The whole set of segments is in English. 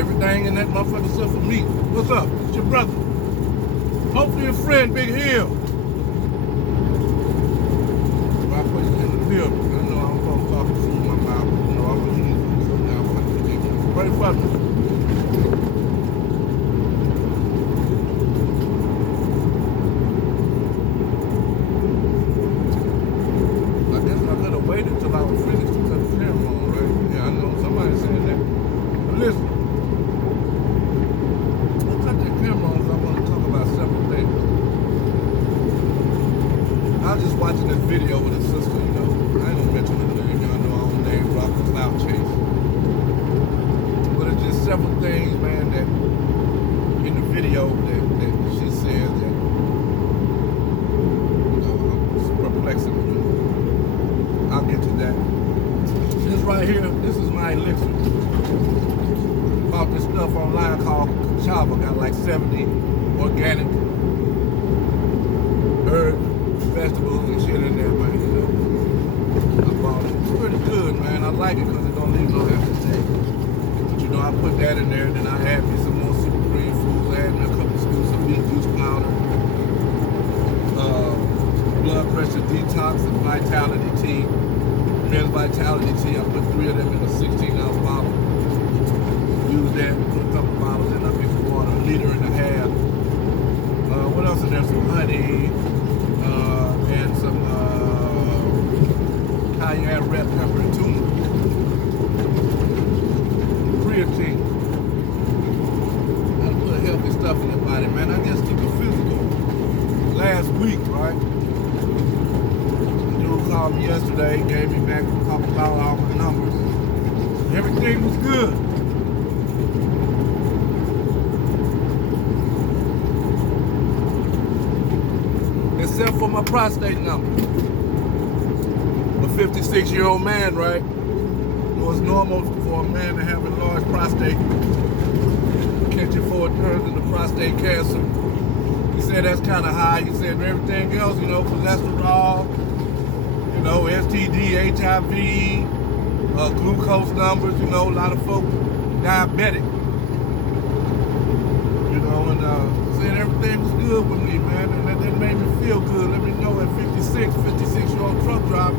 everything in that motherfucker except for meat. What's up? It's your brother. Hopefully your friend, Big Hill. My place is in the building. I know I'm supposed to talk to food in my mouth. You know, I'm going to eat food, so now I'm going to forgive you. Pray for me. I guess I could have waited till I was finished to cut the camera on, right? Yeah, I know. Somebody's saying that. But listen. I'll cut that camera on because I want to talk about several things. I was just watching this video with a sister, you know. I ain't gonna mention her name, y'all know her own name, Rock the Cloud Chase. But it's just several things, man, that in the video that she says that, you know, it's perplexing to me. I'll get to that. This right here, this is my elixir. Bought this stuff online called Chava. Got like 70 organic herbs, vegetables and shit in there, man, you know. I bought it. It's pretty good, man. I like it because it don't leave no aftertaste. But you know, I put that in there, then I add me some more super green foods. I add me a couple scoops of beet juice powder, blood pressure detox and vitality tea. Men's vitality tea, I put 3 of them in a 16-ounce bottle. Use that, put a couple bottles in, I mix with water, 1.5 liters. What else in there? Some honey, and some cayenne, red pepper, and tuna. Creatine. Gotta put healthy stuff in your body, man. I just keep it physical. Last week, right? The dude called me yesterday, gave me back a couple about all my numbers. Everything was good. Except for my prostate number. I'm a 56-year-old man, right? So it's normal for a man to have a large prostate, catch it before it turns into prostate cancer. He said that's kind of high. He said everything else, you know, cholesterol, you know, STD, HIV, glucose numbers, you know, a lot of folks diabetic. You know, and said everything was good with me, man, and that made me feel good. Let me know at 56-year-old truck driver,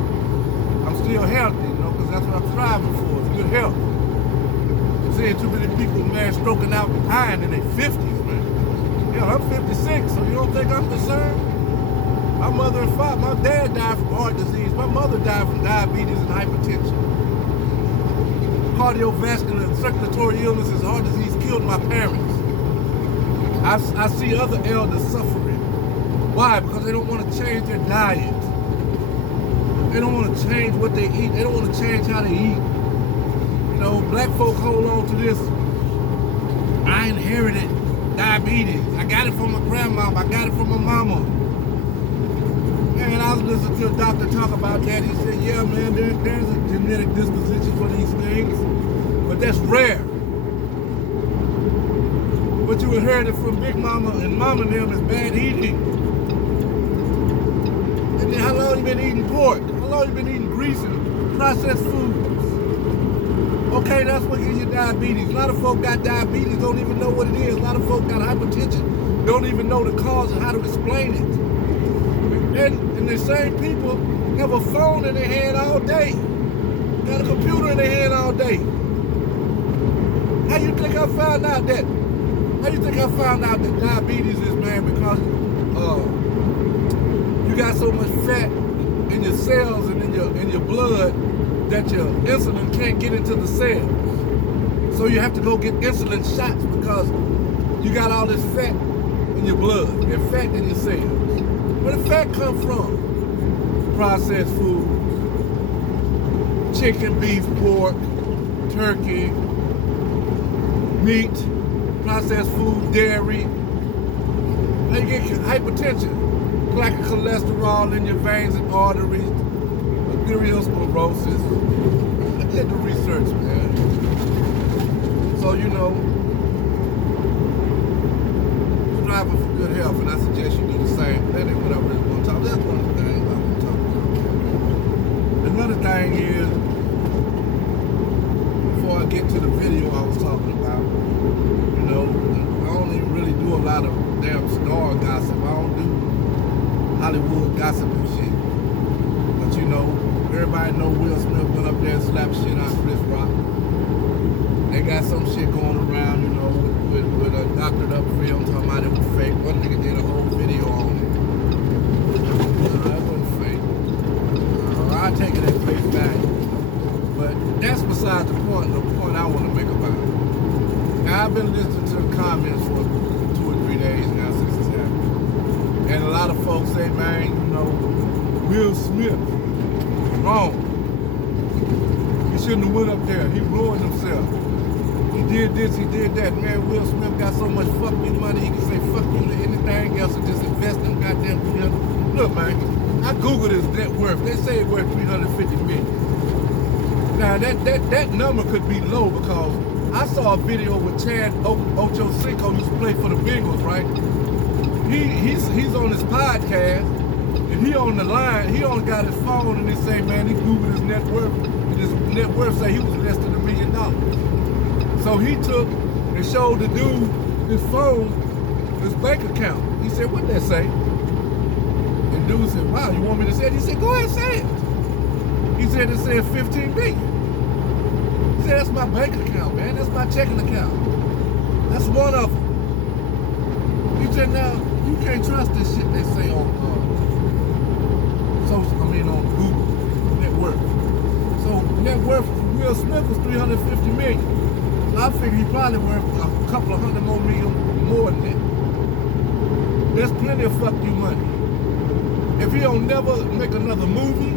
I'm still healthy, you know, because that's what I'm striving for, is good health. I'm seeing too many people, man, stroking out and dying in their 50s, man. Yeah, I'm 56, so you don't think I'm concerned? My mother and father, my dad died from heart disease. My mother died from diabetes and hypertension. Cardiovascular and circulatory illnesses, heart disease killed my parents. I see other elders suffering. Why? Because they don't want to change their diet. They don't want to change what they eat. They don't want to change how they eat. You know, black folk hold on to this. I inherited diabetes. I got it from my grandma. I got it from my mama. Man, I was listening to a doctor talk about that. He said, yeah, man, there's a genetic disposition for these things, but that's rare. What you inherited from Big Mama and Mama and them is bad eating. And then how long you been eating pork? How long you been eating grease and processed foods? Okay, that's what gives you diabetes. A lot of folk got diabetes, don't even know what it is. A lot of folk got hypertension, don't even know the cause and how to explain it. And the same people have a phone in their hand all day. Got a computer in their hand all day. How you think I found out that? How you think I found out that diabetes is, man, because you got so much fat in your cells and in your blood that your insulin can't get into the cells. So you have to go get insulin shots because you got all this fat in your blood and fat in your cells. Where the fat come from? Processed foods, chicken, beef, pork, turkey, meat, processed food, dairy. Now you get hypertension, plaque of cholesterol in your veins and arteries, arteriosclerosis. Look at the research, man. So, you know, striving for good health, and I suggest you do the same. That ain't what I really want to talk about. That's one of the things I want to talk about. Another thing is, before I get to the video I was talking about, damn star gossip. I don't do Hollywood gossip and shit. But you know, everybody know Will Smith went up there and slapped shit out of Chris Rock. They got some shit going around, you know, with a doctored up film talking about it was fake. One nigga did a whole video on it. That wasn't fake. I take it at face value. But that's besides the point I want to make about it. Now, I've been listening to the comments for 2 or 3 days now since this happened. And a lot of folks say, man, you know, Will Smith, wrong. He shouldn't have went up there. He ruined himself. He did this, he did that. Man, Will Smith got so much fuck you money, he can say fuck you to anything else and just invest in goddamn 300. Look, man, I Googled his net worth. They say it's worth $350 million. Now, that number could be low because I saw a video with Chad Ochocinco, who used to play for the Bengals, right? He's on his podcast, and he on the line. He only got his phone, and they say, man, he Googled his net worth, and his net worth say he was less than $1 million. So he took and showed the dude his phone, his bank account. He said, what'd that say? And dude said, wow, you want me to say it? He said, go ahead, say it. He said, it said 15 billion. He said, that's my bank account, man. That's my checking account. That's one of them. He said, now, you can't trust this shit they say on on Google, net worth. So net worth for Will Smith was $350 million. So I figure he probably worth a couple of $100 million more than that. There's plenty of fuck you money. If he don't never make another movie,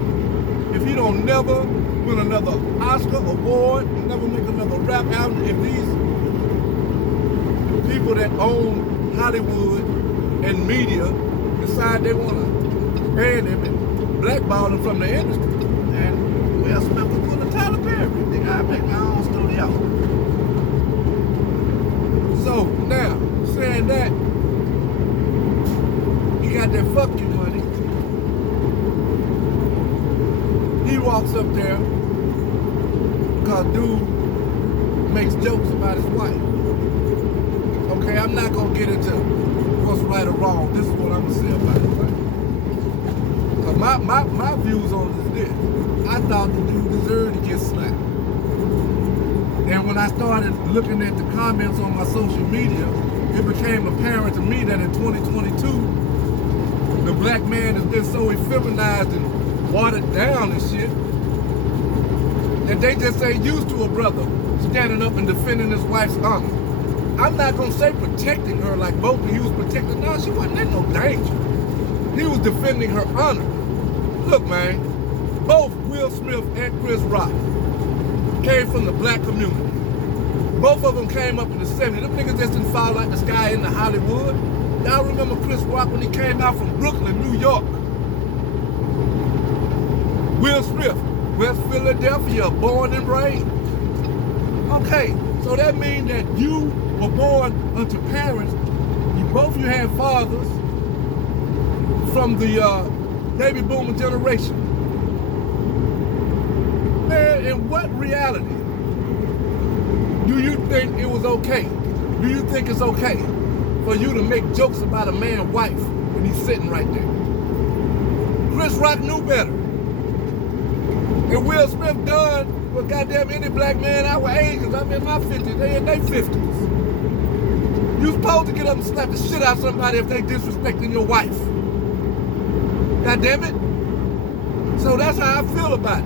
if he don't never win another Oscar award, never make another rap album, if these people that own Hollywood and media decide they want to ban him and blackball him from the industry, and Will Smith will pull a Tyler Perry. They gotta make my own studio. So now, saying that, he got that fuck you money. He walks up there because dude makes jokes about his wife. Okay, I'm not gonna get into what's right or wrong. This is what I'm gonna say about it, right? My views on this. I thought the dude deserved to get slapped. And when I started looking at the comments on my social media, it became apparent to me that in 2022, the black man has been so effeminized and watered down and shit that they just ain't used to a brother standing up and defending his wife's honor. I'm not gonna say protecting her like both of you was protecting. No, she wasn't in no danger. He was defending her honor. Look, man, both Will Smith and Chris Rock came from the black community. Both of them came up in the 70s. Them niggas just didn't fall like the sky into Hollywood. Y'all remember Chris Rock when he came out from Brooklyn, New York? Will Smith, West Philadelphia, born and raised. Okay, so that means that you were born unto parents, both of you had fathers from the baby boomer generation. Man, in what reality do you think it was okay? Do you think it's okay for you to make jokes about a man's wife when he's sitting right there? Chris Rock knew better. And Will Smith done what goddamn any black man our age, because I'm in my 50s, they in their 50s. You supposed to get up and slap the shit out of somebody if they disrespecting your wife. God damn it. So that's how I feel about it.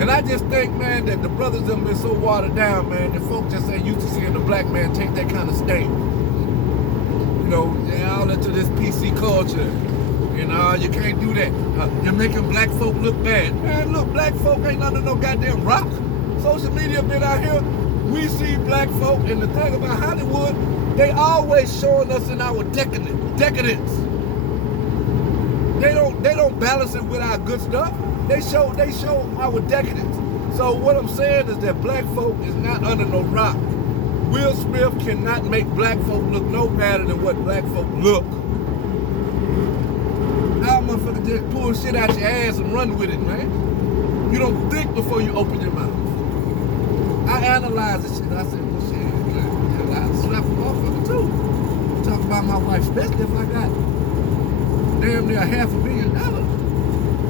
And I just think, man, that the brothers have been so watered down, man, that folks just ain't used to seeing the black man take that kind of stand. You know, they're all into this PC culture. You know, you can't do that. You're making black folk look bad. Man, look, black folk ain't under no goddamn rock. Social media been out here. We see black folk, and the thing about Hollywood, they always showing us in our decadence. They don't balance it with our good stuff. They show our decadence. So what I'm saying is that black folk is not under no rock. Will Smith cannot make black folk look no better than what black folk look. Now motherfucker just pull shit out your ass and run with it, man. You don't think before you open your mouth. I analyze this shit. I said, well shit, man, I slap a motherfucker too. about my wife, especially if I got damn near $500 million.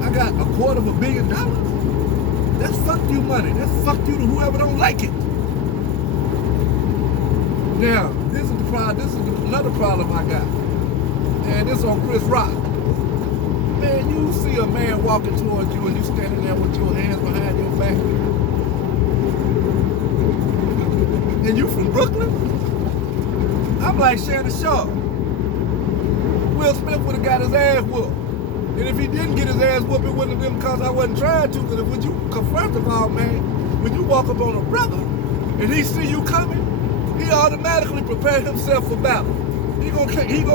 I got $250 million. That's fuck you money. That's fuck you to whoever don't like it. Now, this is the problem. This is another problem I got. And this on Chris Rock. Man, you see a man walking towards you and you standing there with your hands behind your back. And you from Brooklyn? I'm like Shannon Sharp. Will Smith would have got his ass whooped. And if he didn't get his ass whooped, it wouldn't have been because I wasn't trying to. Because when you, first of all, man, when you walk up on a brother and he see you coming, he automatically prepare himself for battle. He gonna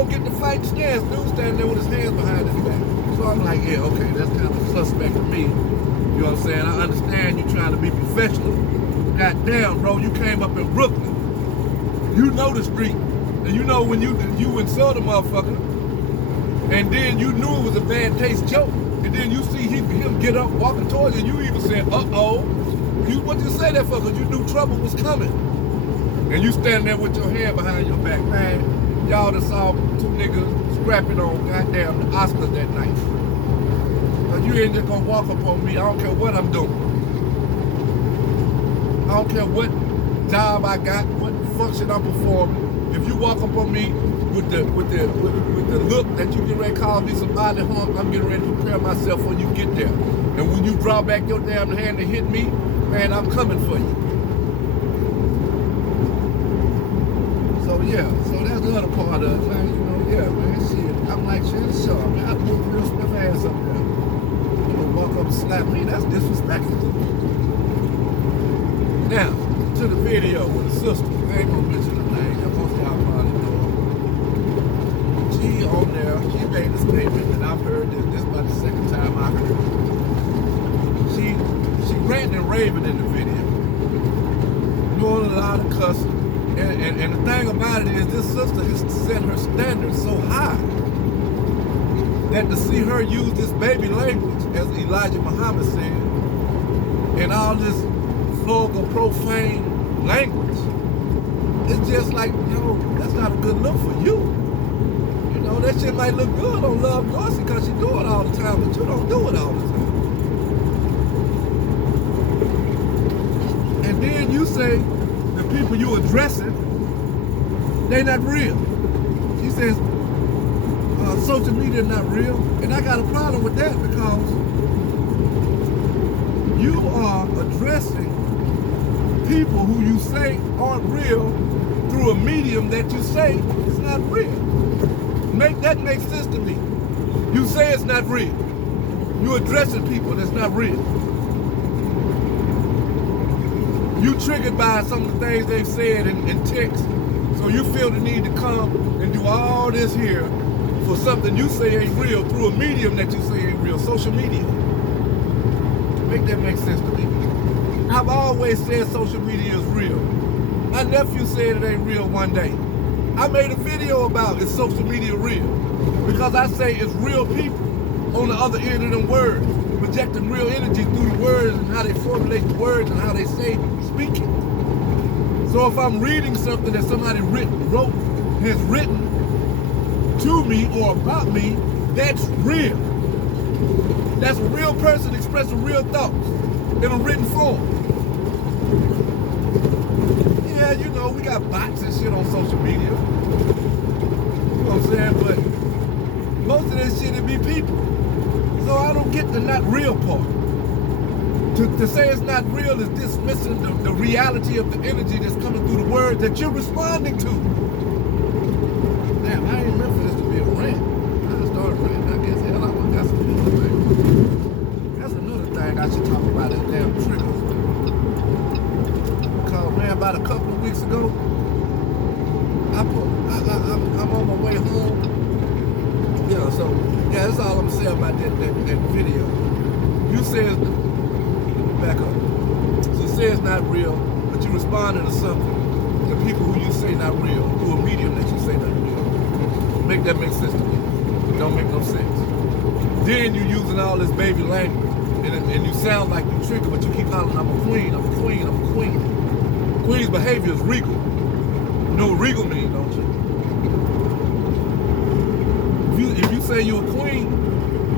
get the fight stance. Dude standing there with his hands behind his back. So I'm like, yeah, okay, that's kind of suspect to me. You know what I'm saying? I understand you trying to be professional. Goddamn, bro, you came up in Brooklyn. You know the street. And you know when you insult a motherfucker, and then you knew it was a bad taste joke, and then you see him get up walking towards you, and you even said, uh-oh. What you say that for? Because you knew trouble was coming. And you standing there with your hand behind your back. Man, y'all just saw two niggas scrapping on goddamn the Oscars that night. But you ain't just gonna walk up on me. I don't care what I'm doing. I don't care what job I got, what function I'm performing. If you walk up on me with the look that you get ready to call me some body hump, I'm getting ready to prepare myself when you get there. And when you draw back your damn hand to hit me, man, I'm coming for you. So yeah, so that's the other part of it, man. You know, yeah, man, shit. I'm like, shit, sure, man, I put Will Smith ass up there. You know, walk up and slap me, that's disrespectful. Now, to the video with the sister. I ain't gonna mention her name. Most of y'all probably know her. She on there, she made a statement, and I've heard this. This is about the second time I heard it. She ranting and raving in the video. Doing a lot of cussing. And the thing about it is this sister has set her standards so high that to see her use this baby language, as Elijah Muhammad said, and all this vulgar, profane language, it's just like, yo, that's not a good look for you. You know, that shit might look good on Love Dorsey because she do it all the time, but you don't do it all the time. And then you say the people you addressing, they not real. She says social media not real, and I got a problem with that because you are addressing people who you say aren't real through a medium that you say is not real. That makes sense to me. You say it's not real. You're addressing people that's not real. You triggered by some of the things they've said in text, so you feel the need to come and do all this here for something you say ain't real through a medium that you say ain't real, social media. Make that make sense to me. I've always said social media is real. My nephew said it ain't real one day. I made a video about is social media real? Because I say it's real people on the other end of them words, projecting real energy through the words and how they formulate the words and how they say speaking. So if I'm reading something that somebody has written to me or about me, that's real. That's a real person expressing real thoughts in a written form. Yeah, you know, we got bots and shit on social media. You know what I'm saying? But most of that shit, it be people. So I don't get the not real part. To say it's not real is dismissing the reality of the energy that's coming through the words that you're responding to. Damn, I ain't meant for this to be a rant. I started ranting. I guess hell, I got some people to rant. That's another thing I should talk about is damn triggers. Because man, about a couple of weeks ago, I'm on my way home. Yeah, so yeah, that's all I'm gonna say about that video. You said, back up. So say it's not real, but you responding to something. The people who you say not real, through a medium that you say not real. Make that make sense to me. It don't make no sense. Then you using all this baby language, and you sound like you trigger, but you keep hollering, I'm a queen, I'm a queen, I'm a queen. Queen's behavior is regal. You know what regal means, don't you? say you're a queen,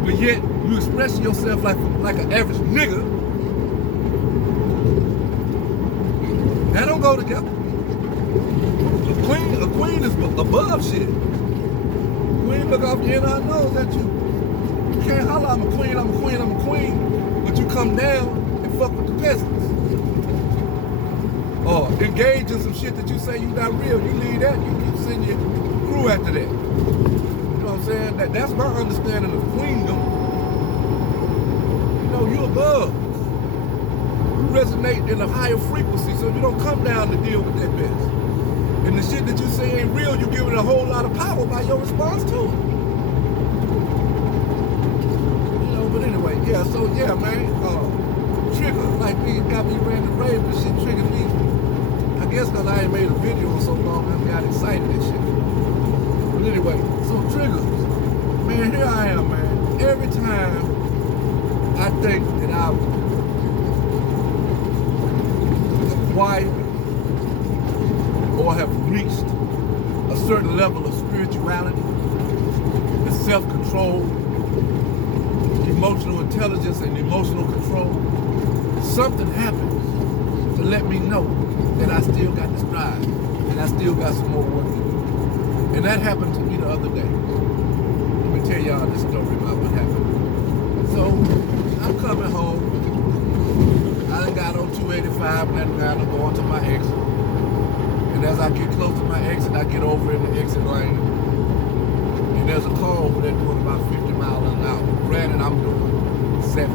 but yet you express yourself like an average nigga. That don't go together. A queen is above shit. Queen look off the end of her nose at you. You can't holler, I'm a queen, I'm a queen, I'm a queen, but you come down and fuck with the peasants. Or engage in some shit that you say you not real. You leave that, you send your crew after that. You know what I'm saying? That's my understanding of queendom. You know, you above. You resonate in a higher frequency, so you don't come down to deal with that mess. And the shit that you say ain't real, you give it a whole lot of power by your response to it. You know, but anyway, yeah, so yeah, man, trigger, like me, got me ready to rave, this shit triggered me. I guess because I ain't made a video in so long, I got excited and shit. But anyway, so triggers. Man, here I am, man. Every time I think that I've acquired or have reached a certain level of spirituality, and self-control, emotional intelligence and emotional control, something happens to let me know that I still got this drive and I still got some more work to do. And that happened to me the other day. Let me tell y'all this story about what happened. So I'm coming home. I done got on 285 and I'm going to my exit. And as I get close to my exit, I get over in the exit lane. And there's a car over there doing about 50 miles an hour. Granted, I'm doing 70.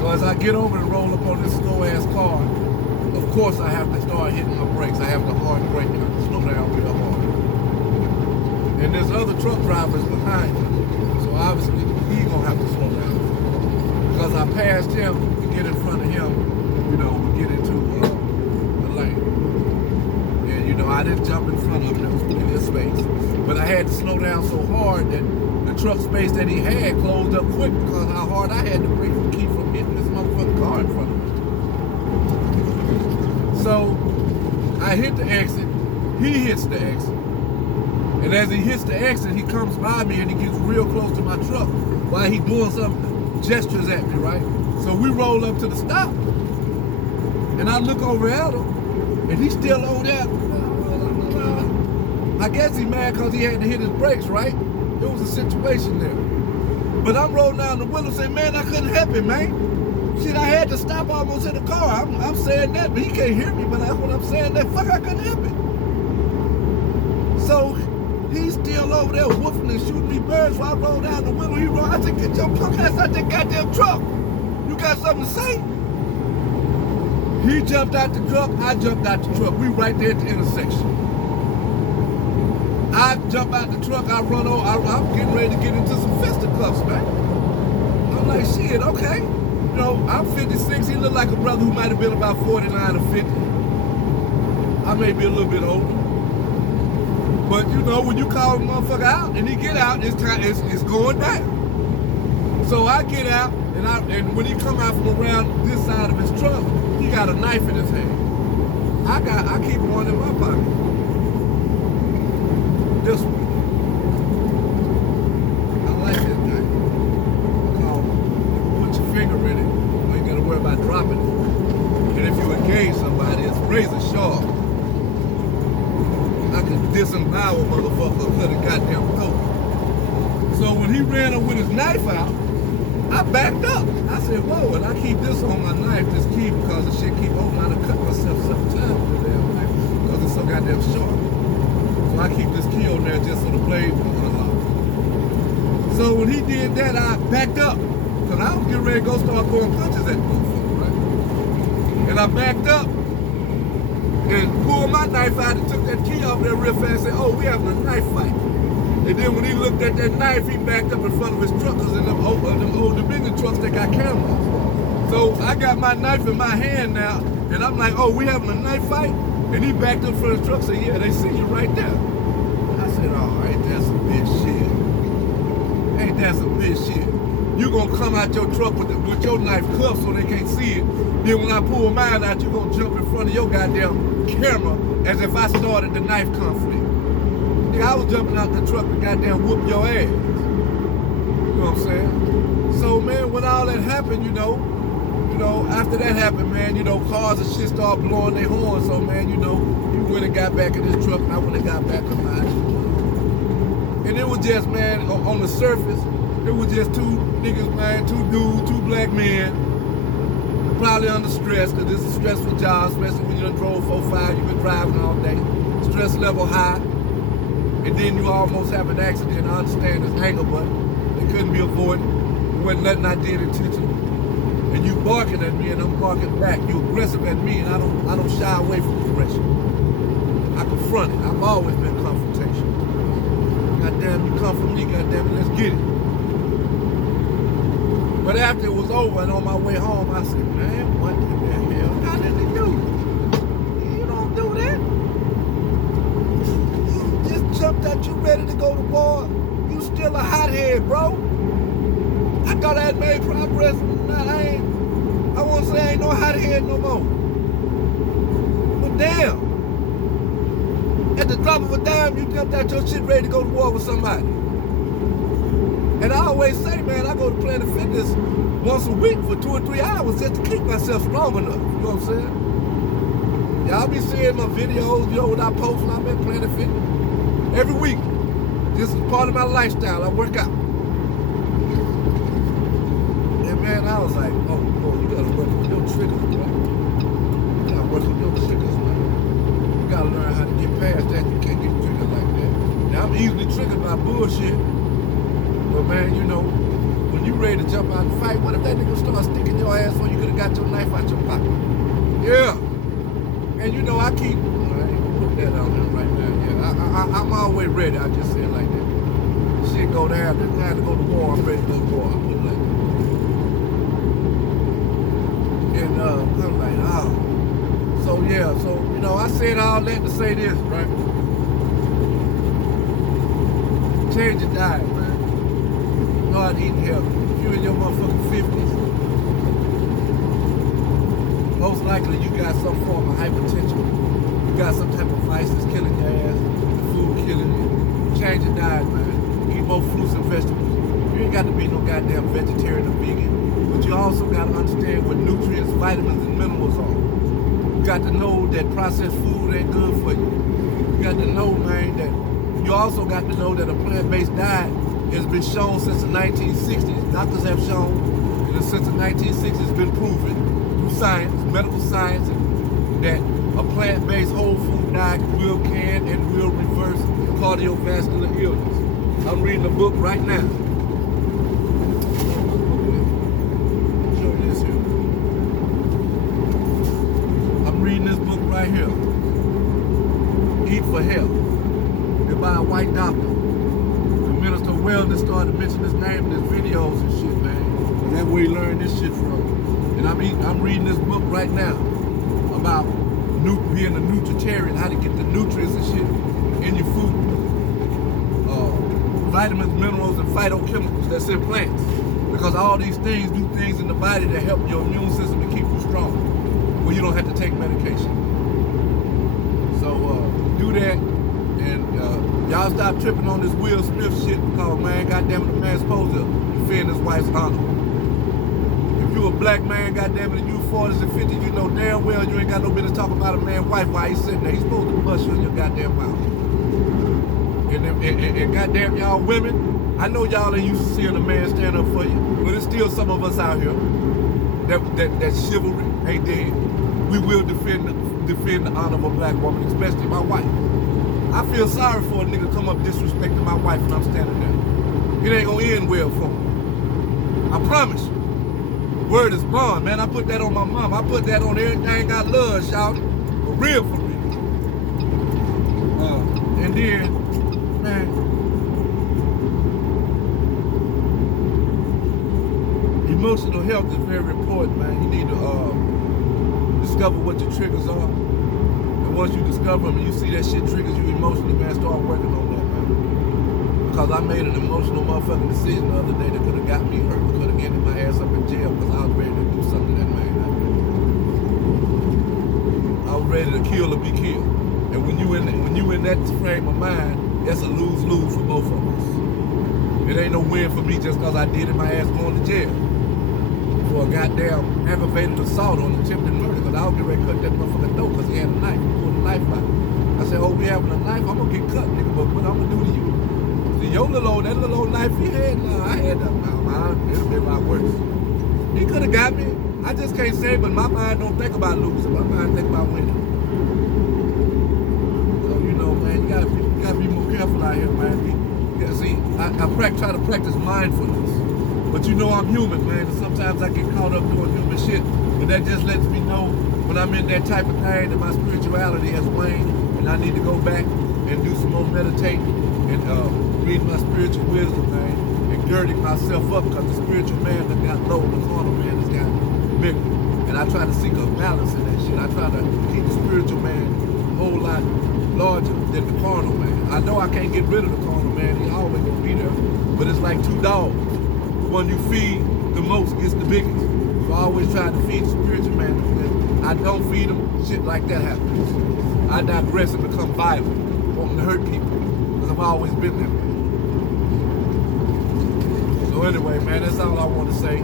So as I get over and roll up on this slow-ass car, of course I have to start hitting my brakes. I have to hard brake and slow down real hard. And there's other truck drivers behind me. So obviously, he's gonna have to slow down. Because I passed him to get in front of him, you know, to get into the lane. You know, I didn't jump in front of him, there was plenty of space. But I had to slow down so hard that the truck space that he had closed up quick because how hard I had to brake to keep from hitting this motherfucking car in front of me. So, I hit the exit, he hits the exit. And as he hits the exit, he comes by me and he gets real close to my truck while he doing some gestures at me, right? So we roll up to the stop. And I look over at him, and he's still over there. I guess he's mad because he had to hit his brakes, right? There was a situation there. But I'm rolling down the window saying, man, I couldn't help it, man. Shit, I had to stop almost in the car. I'm saying that, but he can't hear me, but that's what I'm saying. That fuck, I couldn't help it. So he's still over there woofing and shooting me birds while I roll down the window. He roll. I said, get your punk ass out that goddamn truck. You got something to say? He jumped out the truck, I jumped out the truck. We right there at the intersection. I jump out the truck, I run over, I'm getting ready to get into some fisticuffs, man. I'm like, shit, okay. You know, I'm 56, he looked like a brother who might have been about 49 or 50. I may be a little bit older. But you know, when you call a motherfucker out and he get out, it's going down. So I get out, and when he come out from around this side of his truck, he got a knife in his hand. I keep one in my pocket. This one. I like this knife. Put your finger in it. You ain't gotta worry about dropping it. And if you engage somebody, it's razor sharp. I could disembowel a motherfucker, cut a goddamn throat. So when he ran up with his knife out, I backed up. I said, whoa, and I keep this on my knife, this key, because the shit keep open. I done cut myself sometimes with the damn knife, because it's so goddamn sharp. So I keep this key on there just so the blade will unlock. So when he did that, I backed up, because I was getting ready to go start throwing punches at the motherfucker, right? And I backed up, and pulled my knife out and took that key off there real fast and said, oh, we having a knife fight. And then when he looked at that knife, he backed up in front of his truck, because in them old Dominion trucks, they got cameras. So I got my knife in my hand now, and I'm like, oh, we having a knife fight? And he backed up in front of the truck and said, yeah, they see you right there. I said, oh, ain't that some bitch shit? Ain't that some bitch shit? You gonna come out your truck with your knife cuffed so they can't see it. Then when I pull mine out, you gonna jump in front of your goddamn camera as if I started the knife conflict. Nigga, I was jumping out the truck and goddamn whoop your ass. You know what I'm saying? So, man, when all that happened, after that happened, man, cars and shit started blowing their horns. So, man, you went and got back in this truck, and I went and got back in mine. And it was just, man, on the surface, it was just two niggas, man, two dudes, two black men, probably under stress, because this is a stressful job, especially when you done drove 4-5, you've been driving all day. Stress level high, and then you almost have an accident. I understand it's anger, but it couldn't be avoided. It wasn't nothing I did intentionally. And you barking at me, and I'm barking back. You aggressive at me, and I don't shy away from aggression. I confront it. I've always been confrontational. Goddamn, you come for me, goddamn it, let's get it. But after it was over and on my way home, I said, man, what the hell? How did they do? You don't do that. You just jumped out, you ready to go to war. You still a hothead, bro. I thought I had made progress. I won't say I ain't no hothead no more. But damn, at the drop of a dime, you jumped out your shit ready to go to war with somebody. And I always say, man, I go to Planet Fitness once a week for 2 or 3 hours just to keep myself strong enough. You know what I'm saying? Y'all be seeing my videos, when I post when I'm at Planet Fitness. Every week. This is part of my lifestyle. I work out. Man, I was like, oh, boy, you gotta work on your triggers, bro. You gotta work on your triggers, man. You gotta learn how to get past that. You can't get triggered like that. Now, I'm easily triggered by bullshit, but man, when you ready to jump out and fight, what if that nigga start sticking your ass for you could have got your knife out your pocket? Yeah. And I keep, I ain't gonna put that out there right now. Yeah, I'm always ready. I just say it like that. Shit go down, there's time to go to war, I'm ready to go to war. I put it like that. And I'm like, oh. So yeah, I said all that to say this, right? Change your diet, man. Start eating healthy. If you're in your motherfucking 50s, most likely you got some form of hypertension. You got some type of vices killing your ass, the food killing you. Change your diet, man. Eat more fruits and vegetables. You ain't got to be no goddamn vegetarian or vegan. But you also got to understand what nutrients, vitamins, and minerals are. You got to know that processed food ain't good for you. You got to know, man, that you also got to know that a plant-based diet has been shown since the 1960s. Doctors have shown that since the 1960s it's been proven through science, medical science, that a plant-based whole food diet can and will reverse cardiovascular illness. I'm reading a book right now. Right here, Eat for Health. It's by a white doctor. The Minister of Wellness started mentioning his name in his videos and shit, man. And that's where he learned this shit from. And I'm reading this book right now about being a nutritarian, how to get the nutrients and shit in your food. Vitamins, minerals, and phytochemicals that's in plants. Because all these things do things in the body that help your immune system to keep you strong. Well, you don't have to take medication. So do that, and y'all stop tripping on this Will Smith shit because, man, goddamn it, the man's supposed to defend his wife's honor. If you a black man, goddamn it, and you 40s and 50s, you know damn well you ain't got no business talking about a man's wife while he's sitting there. He's supposed to bust you in your goddamn mouth. And goddamn y'all women, I know y'all ain't used to seeing a man stand up for you, but there's still some of us out here that chivalry ain't dead. We will defend the honor of a black woman, especially my wife. I feel sorry for a nigga come up disrespecting my wife when I'm standing there. It ain't gonna end well for me. I promise you. Word is bond, man. I put that on my mom. I put that on everything I love, shout. For real, for real. And then, man, emotional health is very important, man. You need to discover what your triggers are. And once you discover them and you see that shit triggers you emotionally, man, start working on that, man. Because I made an emotional motherfucking decision the other day that could have got me hurt, could have ended my ass up in jail because I was ready to do something to that man. I was ready to kill or be killed. And when you in that frame of mind, That's a lose-lose for both of us. It ain't no win for me just because I did it, my ass going to jail for a goddamn aggravated assault on attempted murder, because I was getting ready to cut that motherfucker throat because he had a knife. He pulled a knife out. I said, oh, we having a knife? I'm going to get cut, nigga, but what I'm going to do to you? See, your little old, that little old knife he had, I had that. It would have been a lot worse. He could have got me. I just can't say, but my mind don't think about losing. My mind think about winning. So, you know, man, you gotta be more careful out here, man. See, I try to practice mindfulness. But you know I'm human, man, and sometimes I get caught up doing human shit. But that just lets me know when I'm in that type of thing that my spirituality has waned, and I need to go back and do some more meditating and read my spiritual wisdom, man, and girding myself up, because the spiritual man that got low, the carnal man has got bigger. And I try to seek a balance in that shit. I try to keep the spiritual man a whole lot larger than the carnal man. I know I can't get rid of the carnal man. He always gonna be there. But it's like two dogs. The one you feed the most gets the biggest. So I always try to feed the spiritual man. When I don't feed him, shit like that happens. I digress and become violent, wanting to hurt people, because I've always been that way. So anyway, man, that's all I want to say.